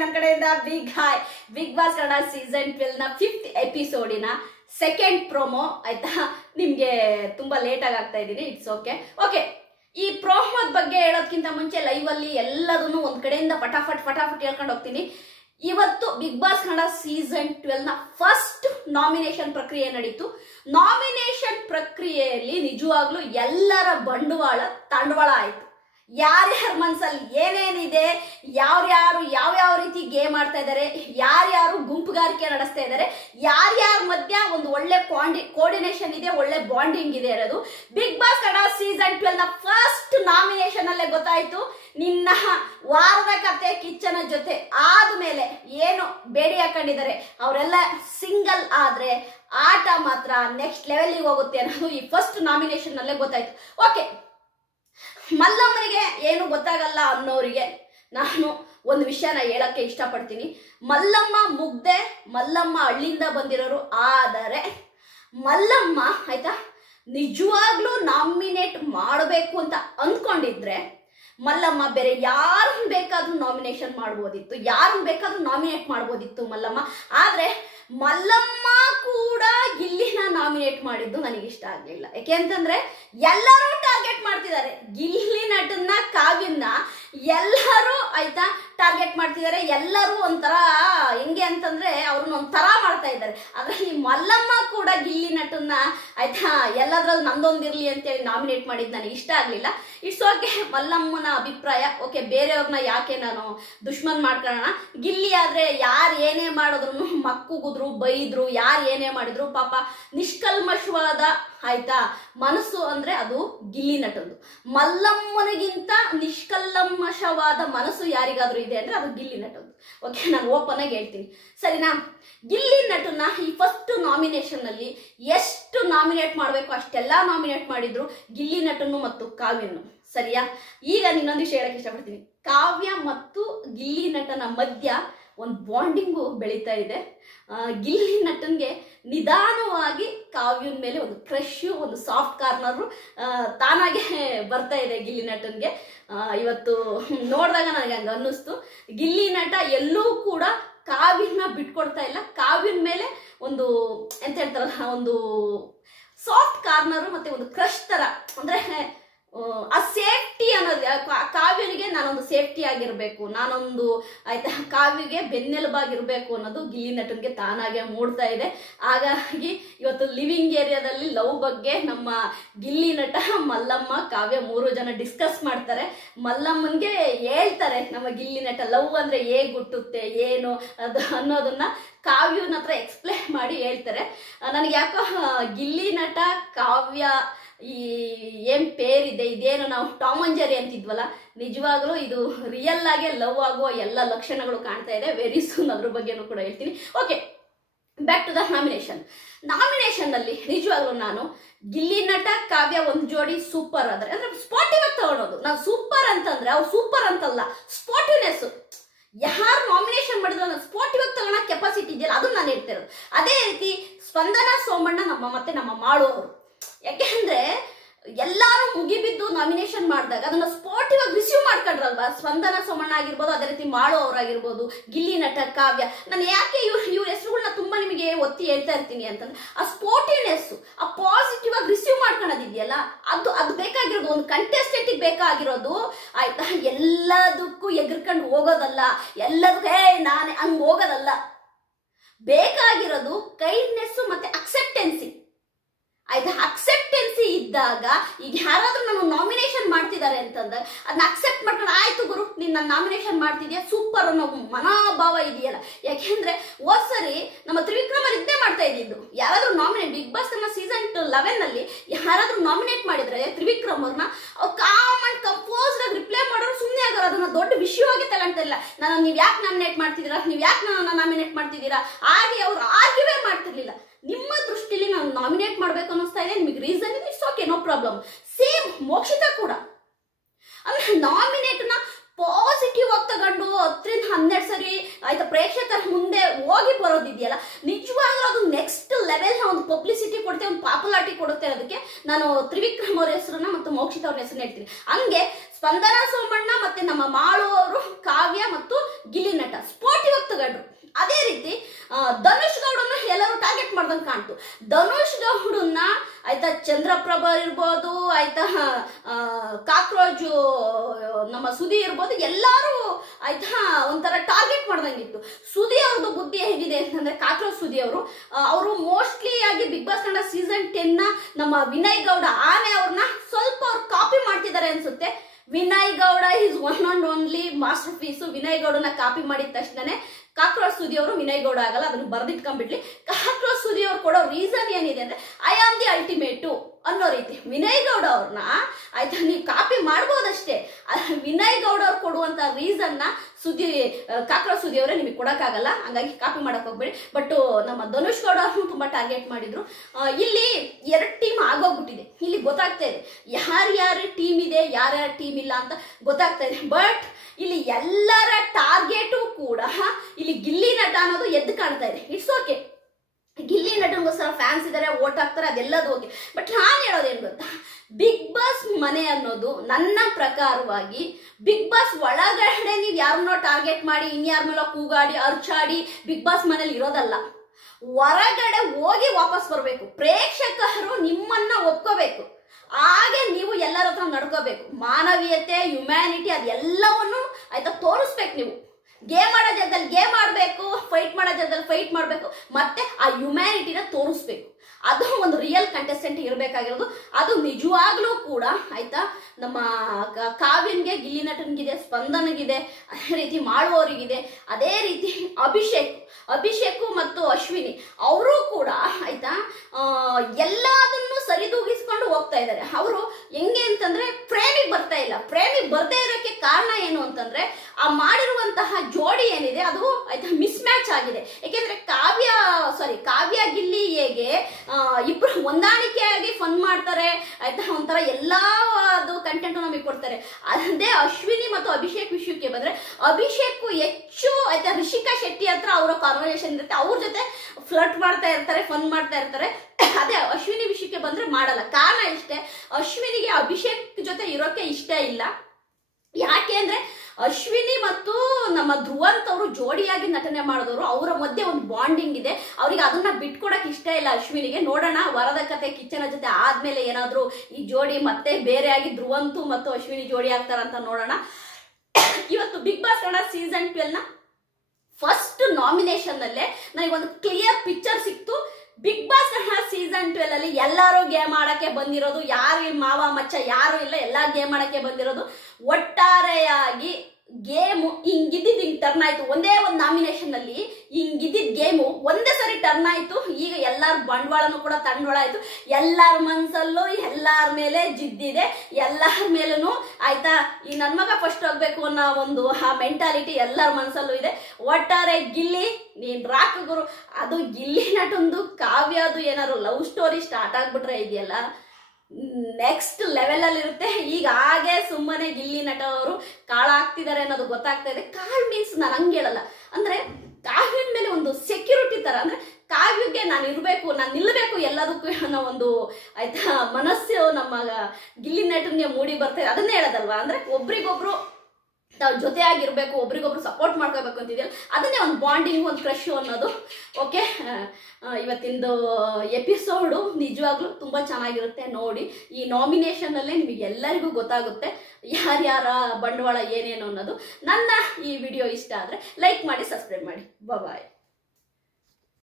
ನನ್ನ ಕಡೆಯಿಂದ big Boss Kannada season 12 ನ 5th ಎಪಿಸೋಡಿನ ಸೆಕೆಂಡ್ ಪ್ರೋಮೋ ಆಯ್ತಾ. ನಿಮ್ಗೆ ತುಂಬಾ ಲೇಟ್ ಆಗಿ ಆಗ್ತಾ ಇದ್ದೀನಿ, ಇಟ್ಸ್ ಓಕೆ. ಈ ಪ್ರೋಮೋದ ಬಗ್ಗೆ ಹೇಳೋದಕ್ಕಿಂತ ಮುಂಚೆ ಲೈವ್ ಅಲ್ಲಿ ಎಲ್ಲದನ್ನು ಒಂದ್ ಕಡೆಯಿಂದ ಫಟಾಫಟ್ ಹೇಳ್ಕೊಂಡು ಹೋಗ್ತೀನಿ. ಇವತ್ತು ಬಿಗ್ ಬಾಸ್ ಕನ್ನಡ ಸೀಸನ್ 12 ನ ಫಸ್ಟ್ ನಾಮಿನೇಷನ್ ಪ್ರಕ್ರಿಯೆ ನಡೀತು. ನಾಮಿನೇಷನ್ ಪ್ರಕ್ರಿಯೆಯಲ್ಲಿ ನಿಜವಾಗ್ಲೂ ಎಲ್ಲರ ತಂಡವಾಳ ಆಯ್ತು. ಯಾರ್ಯಾರ ಮನ್ಸಲ್ಲಿ ಏನೇನಿದೆ, ಯಾರ್ಯಾರು ಯಾವ ರೀತಿ ಗೇಮ್ ಆಡ್ತಾ ಇದ್ದಾರೆ, ಯಾರ್ಯಾರು ಗುಂಪುಗಾರಿಕೆ ನಡೆಸ್ತಾ ಇದ್ದಾರೆ, ಯಾರ್ಯಾರ ಮಧ್ಯ ಒಂದು ಒಳ್ಳೆ ಕೋಆರ್ಡಿನೇಷನ್ ಇದೆ, ಒಳ್ಳೆ ಬಾಂಡಿಂಗ್ ಇದೆ ಅನ್ನೋದು ಬಿಗ್ ಬಾಸ್ ಕನ್ನಡ ಸೀಸನ್ 12 ನ ಫಸ್ಟ್ ನಾಮಿನೇಷನ್ ಅಲ್ಲೇ ಗೊತ್ತಾಯ್ತು. ನಿನ್ನ ವಾರದ ಕತೆ ಕಿಚ್ಚನ ಜೊತೆ ಆದ್ಮೇಲೆ ಏನು ಬೇಡಿ ಹಾಕೊಂಡಿದ್ದಾರೆ, ಅವರೆಲ್ಲ ಸಿಂಗಲ್ ಆದ್ರೆ ಆಟ ಮಾತ್ರ ನೆಕ್ಸ್ಟ್ ಲೆವೆಲ್ಗೆ ಹೋಗುತ್ತೆ ಅನ್ನೋದು ಈ ಫಸ್ಟ್ ನಾಮಿನೇಷನ್ ಅಲ್ಲೇ ಗೊತ್ತಾಯ್ತು. ಓಕೆ, ಮಲ್ಲಮ್ಮನಿಗೆ ಏನು ಗೊತ್ತಾಗಲ್ಲ ಅನ್ನೋರಿಗೆ ನಾನು ಒಂದು ವಿಷಯನ ಹೇಳಕ್ಕೆ ಇಷ್ಟಪಡ್ತೀನಿ. ಮಲ್ಲಮ್ಮ ಮುಗ್ದೆ, ಮಲ್ಲಮ್ಮ ಹಳ್ಳಿಯಿಂದ ಬಂದಿರೋರು. ಆದರೆ ಮಲ್ಲಮ್ಮ ಆಯ್ತಾ ನಿಜವಾಗ್ಲೂ ನಾಮಿನೇಟ್ ಮಾಡಬೇಕು ಅಂತ ಅಂದ್ಕೊಂಡಿದ್ರೆ ಮಲ್ಲಮ್ಮ ಬೇರೆ ಯಾರನ್ನ ಬೇಕಾದ್ರೂ ನಾಮಿನೇಷನ್ ಮಾಡ್ಬೋದಿತ್ತು, ಯಾರನ್ನ ಬೇಕಾದ್ರೂ ನಾಮಿನೇಟ್ ಮಾಡ್ಬೋದಿತ್ತು ಮಲ್ಲಮ್ಮ. ಆದ್ರೆ ಮಲ್ಲಮ್ಮ ಕೂಡ ಗಿಲ್ಲಿನ ನಾಮಿನೇಟ್ ಮಾಡಿದ್ದು ನನಗೆ ಇಷ್ಟ ಆಗ್ಲಿಲ್ಲ. ಯಾಕೆ ಅಂತಂದ್ರೆ ಎಲ್ಲರೂ ಟಾರ್ಗೆಟ್ ಮಾಡ್ತಿದ್ದಾರೆ ಗಿಲ್ಲಿ ನಟನ್ನ, ಕಾವ್ಯನ್ನ ಎಲ್ಲರೂ ಆಯ್ತಾ ಟಾರ್ಗೆಟ್ ಮಾಡ್ತಿದ್ದಾರೆ. ಎಲ್ಲರೂ ಒಂಥರ ಹೆಂಗೆ ಅಂತಂದ್ರೆ ಅವ್ರನ್ನ ಒಂಥರ ಮಾಡ್ತಾ ಇದ್ದಾರೆ. ಆದ್ರೆ ಈ ಮಲ್ಲಮ್ಮ ಕೂಡ ಗಿಲ್ಲಿ ನಟನ್ನ ಆಯ್ತಾ ಎಲ್ಲದ್ರಲ್ಲಿ ನಂದೊಂದಿರ್ಲಿ ಅಂತೇಳಿ ನಾಮಿನೇಟ್ ಮಾಡಿದ್ದು ನನಗೆ ಇಷ್ಟ ಆಗ್ಲಿಲ್ಲ. ಇಟ್ಸ್ ಓಕೆ, ಮಲ್ಲಮ್ಮನ ಅಭಿಪ್ರಾಯ. ಓಕೆ, ಬೇರೆಯವ್ರನ್ನ ಯಾಕೆ ನಾನು ದುಶ್ಮನ್ ಮಾಡ್ಕೊಳ್ಳೋಣ. ಗಿಲ್ಲಿ ಆದ್ರೆ ಯಾರು ಏನೇ ಮಾಡಿದ್ರು ಮಕ್ಕುಗುದ್ರು, ಬೈದ್ರು, ಯಾರು ಏನೇ ಮಾಡಿದ್ರು ಪಾಪ ನಿಷ್ಕಲ್ಮಶವಾದ ಆಯ್ತಾ ಮನಸ್ಸು ಅಂದ್ರೆ ಅದು ಗಿಲ್ಲಿ ನಟಂದು. ಮಲ್ಲಮ್ಮನಿಗಿಂತ ನಿಷ್ಕಲ್ಮಶವಾದ ಮನಸ್ಸು ಯಾರಿಗಾದ್ರೂ ಇದೆ ಅಂದ್ರೆ ಅದು ಗಿಲ್ಲಿ ನಟಂದು. ಓಕೆ, ನಾನು ಓಪನ್ ಆಗಿ ಹೇಳ್ತೀನಿ, ಸರಿನಾ. ಗಿಲ್ಲಿ ನಟನ್ನ ಈ ಫಸ್ಟ್ ನಾಮಿನೇಷನ್ ಅಲ್ಲಿ ಎಷ್ಟು ನಾಮಿನೇಟ್ ಮಾಡಬೇಕು ಅಷ್ಟೆಲ್ಲ ನಾಮಿನೇಟ್ ಮಾಡಿದ್ರು ಗಿಲ್ಲಿ ನಟನ್ನು ಮತ್ತು ಕಾವ್ಯನ್ನು, ಸರಿಯಾ. ಈಗ ಇನ್ನೊಂದು ವಿಷಯ ಹೇಳಕ್ ಇಷ್ಟಪಡ್ತೀನಿ. ಕಾವ್ಯ ಮತ್ತು ಗಿಲ್ಲಿ ನಟನ ಮಧ್ಯ ಒಂದು ಬಾಂಡಿಂಗು ಬೆಳೀತಾ ಇದೆ. ಗಿಲ್ಲಿ ನಟನ್ಗೆ ನಿಧಾನವಾಗಿ ಕಾವ್ಯನ ಮೇಲೆ ಒಂದು ಕ್ರಶ್, ಒಂದು ಸಾಫ್ಟ್ ಕಾರ್ನರ್ ತಾನಾಗೆ ಬರ್ತಾ ಇದೆ ಗಿಲ್ಲಿ ನಟನ್ಗೆ. ಇವತ್ತು ನೋಡಿದಾಗ ನನಗೆ ಹಂಗ ಅನ್ನಿಸ್ತು. ಗಿಲ್ಲಿ ನಟ ಎಲ್ಲೂ ಕೂಡ ಕಾವ್ಯನ ಬಿಟ್ಕೊಡ್ತಾ ಇಲ್ಲ. ಕಾವ್ಯನ ಮೇಲೆ ಒಂದು ಎಂತ ಹೇಳ್ತಾರಲ್ಲ, ಒಂದು ಸಾಫ್ಟ್ ಕಾರ್ನರ್ ಮತ್ತೆ ಒಂದು ಕ್ರಶ್ ತರ, ಅಂದ್ರೆ ಆ ಸೇಫ್ಟಿ ಅನ್ನೋದು ಕಾವ್ಯನಿಗೆ ನಾನೊಂದು ಸೇಫ್ಟಿ ಆಗಿರ್ಬೇಕು, ನಾನೊಂದು ಆಯ್ತಾ ಕಾವ್ಯಗೆ ಬೆನ್ನೆಲುಬಾಗಿರ್ಬೇಕು ಅನ್ನೋದು ಗಿಲ್ಲಿ ನಟನ್ಗೆ ತಾನಾಗೆ ಮೂಡ್ತಾ ಇದೆ. ಹಾಗಾಗಿ ಇವತ್ತು ಲಿವಿಂಗ್ ಏರಿಯಾದಲ್ಲಿ ಲವ್ ಬಗ್ಗೆ ನಮ್ಮ ಗಿಲ್ಲಿ ನಟ, ಮಲ್ಲಮ್ಮ, ಕಾವ್ಯ 3 ಜನ ಡಿಸ್ಕಸ್ ಮಾಡ್ತಾರೆ. ಮಲ್ಲಮ್ಮನ್ಗೆ ಹೇಳ್ತಾರೆ ನಮ್ಮ ಗಿಲ್ಲಿ ನಟ ಲವ್ ಅಂದ್ರೆ ಹೇಗೆ ಹುಟ್ಟುತ್ತೆ ಏನು ಅದು ಅನ್ನೋದನ್ನ ಕಾವ್ಯನ ಹತ್ರ ಎಕ್ಸ್ಪ್ಲೇನ್ ಮಾಡಿ ಹೇಳ್ತಾರೆ. ನನಗೆ ಯಾಕೋ ಗಿಲ್ಲಿ ನಟ ಕಾವ್ಯ ಈ ಏನ್ ಪೇರಿದೆ, ಇದೇನು ನಾವು ಟಾಮ್ ಅಂಡ್ ಜೆರ್ರಿ ಅಂತಿದ್ವಲ್ಲ, ನಿಜವಾಗ್ಲೂ ಇದು ರಿಯಲ್ ಆಗಿ ಲವ್ ಆಗುವ ಎಲ್ಲ ಲಕ್ಷಣಗಳು ಕಾಣ್ತಾ ಇದೆ. ವೆರಿ ಸೂನ್ ಅದ್ರ ಬಗ್ಗೆನೂ ಕೂಡ ಹೇಳ್ತೀನಿ. Okay, back to the nomination ಅಲ್ಲಿ ನಿಜವಾಗ್ಲೂ ನಾನು ಗಿಲ್ಲಿ ನಟ ಕಾವ್ಯ ಒಂದು ಜೋಡಿ ಸೂಪರ್ ಆದ್ರೆ ಅಂದ್ರೆ ಸ್ಪಾಟಿವ್ ಆಗಿ ತಗೊಳೋದು. ನಾನು ಸೂಪರ್ ಅಂತಂದ್ರೆ ಅವ್ರು ಸೂಪರ್ ಅಂತಲ್ಲ, ಸ್ಪಾಟಿವ್ನೆಸ್. ಯಾರು ನಾಮಿನೇಷನ್ ಮಾಡಿದ್ರು ಸ್ಪಾಟಿವ್ ಆಗಿ ತಗೊಳೋ ಕೆಪಾಸಿಟಿ ಇದೆಯಲ್ಲ ಅದನ್ನ ನಾನು ಹೇಳ್ತಿರೋದು. ಅದೇ ರೀತಿ ಸ್ಪಂದನಾ ಸೋಮಣ್ಣ ನಮ್ಮ ಮಾಡುವವರು. ಯಾಕೆಂದ್ರೆ ಎಲ್ಲಾರು ಮುಗಿಬಿದ್ದು ನಾಮಿನೇಷನ್ ಮಾಡಿದಾಗ ಅದನ್ನ ಸ್ಪಾಟಿವ್ ಆಗಿ ರಿಸೀವ್ ಮಾಡ್ಕೊಂಡ್ರಲ್ವಾ. ಸ್ಪಂದನಾ ಸೋಮಣ್ಣ ಆಗಿರ್ಬೋದು, ಅದೇ ರೀತಿ ಮಾಡೋ ಅವರಾಗಿರ್ಬೋದು, ಗಿಲ್ಲಿ ನಟ, ಕಾವ್ಯ. ನಾನು ಯಾಕೆ ಇವ್ರ ಹೆಸರುಗಳನ್ನ ತುಂಬಾ ನಿಮಗೆ ಒತ್ತಿ ಹೇಳ್ತಾ ಇರ್ತೀನಿ ಅಂತಂದ್ರೆ ಆ ಸ್ಪಾಟಿವ್ನೆಸ್, ಆ ಪಾಸಿಟಿವ್ ಆಗಿ ರಿಸೀವ್ ಮಾಡ್ಕೊಳ್ಳೋದಿದೆಯಲ್ಲ ಅದು ಬೇಕಾಗಿರೋದು. ಒಂದು ಕಂಟೆಸ್ಟೆಂಟ್ ಬೇಕಾಗಿರೋದು ಆಯ್ತಾ ಎಲ್ಲದಕ್ಕೂ ಎಗರ್ಕೊಂಡು ಹೋಗೋದಲ್ಲ, ಎಲ್ಲದಕ್ಕೂ ನಾನೇ ಹಂಗ್ ಹೋಗೋದಲ್ಲ. ಬೇಕಾಗಿರೋದು ಕೈಂಡ್ನೆಸ್ ಮತ್ತೆ ಅಕ್ಸೆಪ್ಟೆನ್ಸಿ ಆಯ್ತಾ. ಅಕ್ಸೆಪ್ಟೆನ್ಸಿ ಇದ್ದಾಗ ಈಗ ಯಾರಾದ್ರೂ ನಾನು ನಾಮಿನೇಷನ್ ಮಾಡ್ತಿದ್ದಾರೆ ಅಂತಂದ್ರೆ ಅದನ್ನ ಅಕ್ಸೆಪ್ಟ್ ಮಾಡ್ಕೊಂಡು ಆಯ್ತು ಗುರು ನೀನ್ ನನ್ನ ನಾಮಿನೇಷನ್ ಮಾಡ್ತಿದ್ಯಾ ಸೂಪರ್ ಅನ್ನೋ ಮನೋಭಾವ ಇದೆಯಲ್ಲ. ಯಾಕೆಂದ್ರೆ ಹೋದ್ಸರಿ ನಮ್ಮ ತ್ರಿವಿಕ್ರಮರ್ ಇದ್ದೇ ಮಾಡ್ತಾ ಇದ್ದಿದ್ದು. ಯಾರಾದ್ರೂ ನಾಮಿನೇಟ್ ಬಿಗ್ ಬಾಸ್ ಸೀಸನ್ 11 ಅಲ್ಲಿ ಯಾರಾದ್ರೂ ನಾಮಿನೇಟ್ ಮಾಡಿದ್ರೆ ತ್ರಿವಿಕ್ರಮರ್ನ ಕಾಮ್ ಅಂಡ್ ಕಂಪೋಸ್ ಆಗಿ ರಿಪ್ಲೈ ಮಾಡೋರು ಸುಮ್ಮನೆ ಆಗೋರು. ಅದನ್ನ ದೊಡ್ಡ ವಿಷಯವಾಗಿ ತಗೊಂತ ಇಲ್ಲ. ನೀವ್ ಯಾಕೆ ನಾಮಿನೇಟ್ ಮಾಡ್ತಿದ್ದೀರಾ, ನೀವ್ ಯಾಕೆ ನನ್ನ ನಾಮಿನೇಟ್ ಮಾಡ್ತಿದ್ದೀರಾ ಹಾಗೆ ಅವ್ರು ಆರ್ಗ್ಯೂವೇ ಮಾಡ್ತಿರ್ಲಿಲ್ಲ. ನಿಮ್ಮ ದೃಷ್ಟಿಲಿ ನಾನು ನಾಮಿನೇಟ್ ಮಾಡ್ಬೇಕು ಅನ್ನಿಸ್ತಾ ಇದೆ, ನಿಮಗೆ ರೀಸನ್ ಇದೆ, it's okay, no problem. Same Mokshitha ಕೂಡ ಅಂದ್ರೆ ನಾಮಿನೇಟ್ ನ ಪಾಸಿಟಿವ್ ಆಗಿ ತಗೊಂಡು 10ರಿಂದ 12 ಸರಿ ಆಯ್ತಾ ಪ್ರೇಕ್ಷಕರ ಮುಂದೆ ಹೋಗಿ ಬರೋದಿದೆಯಲ್ಲ, ನಿಜವಾಗ್ಲೂ ಅದು ನೆಕ್ಸ್ಟ್ ಲೆವೆಲ್ ಒಂದು ಪಬ್ಲಿಸಿಟಿ ಕೊಡುತ್ತೆ, ಒಂದು ಪಾಪ್ಯುಲಾರಿಟಿ ಕೊಡುತ್ತೆ. ಅದಕ್ಕೆ ನಾನು ತ್ರಿವಿಕ್ರಮ್ ಅವ್ರ ಹೆಸರನ್ನ ಮತ್ತು ಮೋಕ್ಷಿತಾ ಅವ್ರ ಹೆಸರನ್ನ ಹೇಳ್ತೀನಿ. ಹಂಗೆ ಸ್ಪಂದನಾ ಸೋಮಣ್ಣ ಮತ್ತೆ ಮತ್ತೆ ನಮ್ಮ ಮಾಳು ಅವರು ಕಾವ್ಯ ಮತ್ತು ಗಿಲ್ಲಿ ನಟ ಸ್ಪೋರ್ಟಿವ್ ಆಗಿ ತಗೊಂಡ್ರು. ಅದೇ ರೀತಿ ಧನುಷ್ ಗೌಡನ್ನ ಎಲ್ಲರೂ ಟಾರ್ಗೆಟ್ ಮಾಡ್ದಂಗೆ ಕಾಣ್ತು. ಧನುಷ್ ಗೌಡನ್ನ ಆಯ್ತಾ ಚಂದ್ರಪ್ರಭ ಇರ್ಬೋದು, ಆಯ್ತಾ ಕಾಕ್ರೋಜು ನಮ್ಮ ಸುದಿ ಇರ್ಬೋದು, ಎಲ್ಲಾರು ಆಯ್ತಾ ಒಂಥರ ಟಾರ್ಗೆಟ್ ಮಾಡ್ದಂಗಿತ್ತು. ಸುದಿ ಅವ್ರದ್ದು ಬುದ್ಧಿ ಹೇಗಿದೆ ಅಂತಂದ್ರೆ, ಕಾಕ್ರೋಜ್ ಸುದಿ ಅವರು ಮೋಸ್ಟ್ಲಿ ಆಗಿ ಬಿಗ್ ಬಾಸ್ ಕನ್ನಡ ಸೀಸನ್ 10 ನಮ್ಮ ವಿನಯ್ ಗೌಡ ಆನೆ ಅವ್ರನ್ನ ಸ್ವಲ್ಪ ಅವ್ರು ಕಾಪಿ ಮಾಡ್ತಿದ್ದಾರೆ ಅನ್ಸುತ್ತೆ. Vinay Gowda is one and only masterpiece. Vinay ಗೌಡನ ಕಾಪಿ ಮಾಡಿದ ತಕ್ಷಣನೇ ಕಾಕ್ರೋಚ್ ಸುದಿ ಅವರು ವಿನಯ್ ಗೌಡ ಆಗಲ್ಲ, ಅದನ್ನು ಬರ್ದಿಟ್ಕೊಂಡ್ಬಿಡ್ಲಿ. ಕಾಕ್ರೋಚ್ ಸುದಿ ಅವ್ರು ಕೊಡೋ ರೀಸನ್ ಏನಿದೆ ಅಂದ್ರೆ, ಐ ಆಮ್ ದಿ ಅಲ್ಟಿಮೇಟು ಅನ್ನೋ ರೀತಿ. ವಿನಯ್ ಗೌಡ ಅವ್ರನ್ನ ಆಯ್ತಾ ನೀವು ಕಾಪಿ ಮಾಡ್ಬೋದಷ್ಟೇ, ವಿನಯ್ ಗೌಡ ಅವ್ರು ಕೊಡುವಂತ ರೀಸನ್ ನ ಕಾಕ್ರೋಚ್ ಸುದಿ ಅವರೇ ನಿಮಗೆ ಕೊಡಕ್ಕಾಗಲ್ಲ, ಹಂಗಾಗಿ ಕಾಪಿ ಮಾಡಕ್ ಹೋಗ್ಬೇಡಿ. ಬಟ್ ನಮ್ಮ ಧನುಷ್ ಗೌಡ ಅವ್ರನ್ನು ತುಂಬಾ ಟಾರ್ಗೆಟ್ ಮಾಡಿದ್ರು. ಇಲ್ಲಿ 2 ಟೀಮ್ ಆಗೋಗ್ಬಿಟ್ಟಿದೆ. ಇಲ್ಲಿ ಗೊತ್ತಾಗ್ತಾ ಇದೆ ಯಾರ್ಯಾರ ಟೀಮ್ ಇದೆ, ಯಾರ್ಯಾರ ಟೀಮ್ ಇಲ್ಲ ಅಂತ ಗೊತ್ತಾಗ್ತಾ ಇದೆ. ಬಟ್ ಇಲ್ಲಿ ಎಲ್ಲರ ಟಾರ್ಗೆಟು ಕೂಡ ಇಲ್ಲಿ ಗಿಲ್ಲಿ ನಟ ಅನ್ನೋದು ಎದ್ದು ಕಾಣ್ತಾ ಇದೆ. ಇಟ್ಸ್ ಓಕೆ, ಗಿಲ್ಲಿ ನಟನ್ಗೋಸ್ಕರ ಫ್ಯಾನ್ಸ್ ಇದಾರೆ, ಓಟ್ ಹಾಕ್ತಾರೆ, ಅದೆಲ್ಲದು ಓಕೆ. ಬಟ್ ನಾನು ಹೇಳೋದೇನು ಗೊತ್ತಾ, ಬಿಗ್ ಬಾಸ್ ಮನೆ ಅನ್ನೋದು ನನ್ನ ಪ್ರಕಾರವಾಗಿ ಬಿಗ್ ಬಾಸ್ ಒಳಗಡೆ ನೀವು ಯಾರನ್ನೋ ಟಾರ್ಗೆಟ್ ಮಾಡಿ ಇನ್ಯಾರ ಮೇಲೋ ಕೂಗಾಡಿ ಅರ್ಚಾಡಿ ಬಿಗ್ ಬಾಸ್ ಮನೇಲಿ ಇರೋದಲ್ಲ. ಹೊರಗಡೆ ಹೋಗಿ ವಾಪಸ್ ಬರಬೇಕು, ಪ್ರೇಕ್ಷಕರು ನಿಮ್ಮನ್ನ ಒಪ್ಕೋಬೇಕು, ಹಾಗೆ ನೀವು ಎಲ್ಲರ ಹತ್ರ ನಡ್ಕೋಬೇಕು. ಮಾನವೀಯತೆ, ಹ್ಯುಮ್ಯಾನಿಟಿ ಅದೆಲ್ಲವನ್ನು ಆಯ್ತಾ ತೋರಿಸ್ಬೇಕು. ನೀವು ಗೇಮ್ ಆಡೋ ಜಾಗದಲ್ಲಿ ಗೇಮ್ ಆಡಬೇಕು, ಫೈಟ್ ಮಾಡೋ ಜಾಗದಲ್ಲಿ ಫೈಟ್ ಮಾಡಬೇಕು, ಮತ್ತೆ ಆ ಹ್ಯುಮ್ಯಾನಿಟಿನ ತೋರಿಸ್ಬೇಕು. ಅದು ಒಂದು ರಿಯಲ್ ಕಂಟೆಸ್ಟೆಂಟ್ ಇರಬೇಕಾಗಿರೋದು. ಅದು ನಿಜವಾಗ್ಲೂ ಕೂಡ ಆಯ್ತಾ ನಮ್ಮ ಕಾವ್ಯನ್ಗೆ, ಗಿಲ್ಲಿ ನಟನ್ಗಿದೆ, ಸ್ಪಂದನ್ಗಿದೆ, ಅದೇ ರೀತಿ ಮಾಡುವವರಿಗಿದೆ, ಅದೇ ರೀತಿ ಅಭಿಷೇಕ್ ಮತ್ತು ಅಶ್ವಿನಿ ಅವರು ಕೂಡ ಆಯ್ತಾ ಎಲ್ಲದನ್ನು ಸರಿದೂಗಿಸ್ಕೊಂಡು ಹೋಗ್ತಾ ಇದ್ದಾರೆ. ಅವರು ಹೆಂಗೆ ಅಂತಂದ್ರೆ ಪ್ರೇಮಿಗೆ ಬರ್ತಾ ಇಲ್ಲ. ಪ್ರೇಮಿಗೆ ಬರ್ದೇ ಇರೋಕ್ಕೆ ಕಾರಣ ಏನು ಅಂತಂದ್ರೆ, ಆ ಮಾಡಿರುವಂತಹ ಜೋಡಿ ಏನಿದೆ ಅದು ಆಯ್ತಾ ಮಿಸ್ ಮ್ಯಾಚ್ ಆಗಿದೆ. ಯಾಕೆಂದ್ರೆ ಕಾವ್ಯ ಗಿಲ್ಲಿ ಹೇಗೆ ಇಬ್ರು ಹೊಂದಾಣಿಕೆಯಾಗಿ ಫನ್ ಮಾಡ್ತಾರೆ ಆಯ್ತಾ, ಒಂಥರ ಎಲ್ಲಾ ಅದು ಕಂಟೆಂಟ್ ನಮಗೆ ಕೊಡ್ತಾರೆ. ಅದೇ ಅಶ್ವಿನಿ ಮತ್ತು ಅಭಿಷೇಕ್ ವಿಷಯಕ್ಕೆ ಬಂದ್ರೆ, ಅಭಿಷೇಕ್ ಹೆಚ್ಚು ಆಯ್ತಾ ರಿಷಿಕಾ ಶೆಟ್ಟಿ ಹತ್ರ ಅವರ ಕಾನ್ವರ್ಸೇಷನ್ ಇರುತ್ತೆ, ಅವ್ರ ಜೊತೆ ಫ್ಲರ್ಟ್ ಮಾಡ್ತಾ ಇರ್ತಾರೆ, ಫನ್ ಮಾಡ್ತಾ ಇರ್ತಾರೆ. ಅದೇ ಅಶ್ವಿನಿ ವಿಷಯಕ್ಕೆ ಬಂದ್ರೆ ಮಾಡಲ್ಲ. ಕಾರಣ ಇಷ್ಟೇ, ಅಶ್ವಿನಿಗೆ ಅಭಿಷೇಕ್ ಜೊತೆ ಇರೋಕೆ ಇಷ್ಟ ಇಲ್ಲ. ಯಾಕೆ ಅಂದ್ರೆ ಅಶ್ವಿನಿ ಮತ್ತು ನಮ್ಮ ಧ್ರುವಂತ್ ಅವರು ಜೋಡಿಯಾಗಿ ನಟನೆ ಮಾಡಿದವರು, ಅವರ ಮಧ್ಯೆ ಒಂದು ಬಾಂಡಿಂಗ್ ಇದೆ. ಅವ್ರಿಗೆ ಅದನ್ನ ಬಿಟ್ಕೊಡಕ್ ಇಷ್ಟ ಇಲ್ಲ ಅಶ್ವಿನಿಗೆ. ನೋಡೋಣ ವರದ ಕತೆ ಕಿಚ್ಚನ ಜೊತೆ ಆದ್ಮೇಲೆ ಏನಾದ್ರು ಈ ಜೋಡಿ ಮತ್ತೆ ಬೇರೆಯಾಗಿ ಧ್ರುವಂತು ಮತ್ತು ಅಶ್ವಿನಿ ಜೋಡಿ ಆಗ್ತಾರಂತ ನೋಡೋಣ. ಇವತ್ತು Bigg Boss Kannada season 12 first nomination ನಲ್ಲೇ ನನಗೆ ಒಂದು ಕ್ಲಿಯರ್ ಪಿಕ್ಚರ್ ಸಿಕ್ತು. ಬಿಗ್ ಬಾಸ್ ಕನ್ನಡ ಸೀಸನ್ 12 ಅಲ್ಲಿ ಎಲ್ಲರೂ ಗೇಮ್ ಆಡಕ್ಕೆ ಬಂದಿರೋದು, ಯಾರು ಮಾವ ಮಚ್ಚ ಯಾರು ಇಲ್ಲ, ಎಲ್ಲಾ ಗೇಮ್ ಆಡಕ್ಕೆ ಬಂದಿರೋದು. ಒಟ್ಟಾರೆಯಾಗಿ ಗೇಮು ಹಿಂಗಿದ್ದಿದ್ದು ಹಿಂಗ್ ಟರ್ನ್ ಆಯ್ತು. ಒಂದೇ ಒಂದು ನಾಮಿನೇಷನ್ ಅಲ್ಲಿ ಹಿಂಗಿದ್ದಿದ್ ಗೇಮು ಒಂದೇ ಸರಿ ಟರ್ನ್ ಆಯ್ತು. ಈಗ ಎಲ್ಲಾರ ಬಂಡವಾಳನು ಕೂಡ ತಂಡವಾಳ ಆಯ್ತು. ಎಲ್ಲಾರ ಮನ್ಸಲ್ಲೂ ಎಲ್ಲಾರ ಮೇಲೆ ಜಿದ್ದಿದೆ, ಎಲ್ಲಾರ ಮೇಲೂ ಆಯ್ತಾ ಈ ನನ್ ಮಗ ಫಸ್ಟ್ ಹೋಗ್ಬೇಕು ಅನ್ನೋ ಒಂದು ಆ ಮೆಂಟಾಲಿಟಿ ಎಲ್ಲಾರ ಮನ್ಸಲ್ಲೂ ಇದೆ. ಒಟ್ಟಾರೆ ಗಿಲ್ಲಿ ನೀನ್ ರಾಕ್ ಗುರು. ಅದು ಗಿಲ್ಲಿ ನಟೊಂದು ಕಾವ್ಯದು ಏನಾದ್ರು ಲವ್ ಸ್ಟೋರಿ ಸ್ಟಾರ್ಟ್ ಆಗ್ಬಿಟ್ರೆ ಇದೆಯಲ್ಲ ನೆಕ್ಸ್ಟ್ ಲೆವೆಲ್ ಅಲ್ಲಿ ಇರುತ್ತೆ. ಈಗ ಹಾಗೆ ಸುಮ್ಮನೆ ಗಿಲ್ಲಿ ನಟ ಅವರು ಕಾಳಾಗ್ತಿದ್ದಾರೆ ಅನ್ನೋದು ಗೊತ್ತಾಗ್ತಾ ಇದೆ. ಕಾಳ್ ಮೀನ್ಸ್ ನಾನು ಹಂಗೆ ಹೇಳಲ್ಲ, ಅಂದ್ರೆ ಕಾವ್ಯನ ಮೇಲೆ ಒಂದು ಸೆಕ್ಯೂರಿಟಿ ತರ, ಅಂದ್ರೆ ಕಾವ್ಯಕ್ಕೆ ನಾನು ಇರ್ಬೇಕು, ನಾನು ನಿಲ್ಲಬೇಕು ಎಲ್ಲದಕ್ಕೂ ಅನ್ನೋ ಒಂದು ಆಯ್ತಾ ಮನಸ್ಸು ನಮ್ಮ ಗಿಲ್ಲಿ ನಟನ್ಗೆ ಮೂಡಿ ಬರ್ತಾ ಇದೆ. ಅದನ್ನೇ ಹೇಳೋದಲ್ವಾ, ಅಂದ್ರೆ ಒಬ್ರಿಗೊಬ್ರು ನಾವು ಜೊತೆಯಾಗಿರ್ಬೇಕು, ಒಬ್ರಿಗೊಬ್ರು ಸಪೋರ್ಟ್ ಮಾಡ್ಕೋಬೇಕು ಅಂತಿದೆಯಲ್ಲ, ಅದನ್ನೇ ಒಂದು ಬಾಂಡಿಂಗ್, ಒಂದು ಕ್ರಶ್ ಅನ್ನೋದು. ಓಕೆ, ಇವತ್ತಿಂದು ಎಪಿಸೋಡು ನಿಜವಾಗ್ಲೂ ತುಂಬ ಚೆನ್ನಾಗಿರುತ್ತೆ ನೋಡಿ. ಈ ನಾಮಿನೇಷನ್ ಅಲ್ಲೇ ನಿಮಗೆ ಎಲ್ಲರಿಗೂ ಗೊತ್ತಾಗುತ್ತೆ ಯಾರ್ಯಾರ ಬಂಡವಾಳ ಏನೇನು ಅನ್ನೋದು. ನನ್ನ ಈ ವಿಡಿಯೋ ಇಷ್ಟ ಆದರೆ ಲೈಕ್ ಮಾಡಿ, ಸಬ್ಸ್ಕ್ರೈಬ್ ಮಾಡಿ. ಬಾಯ್.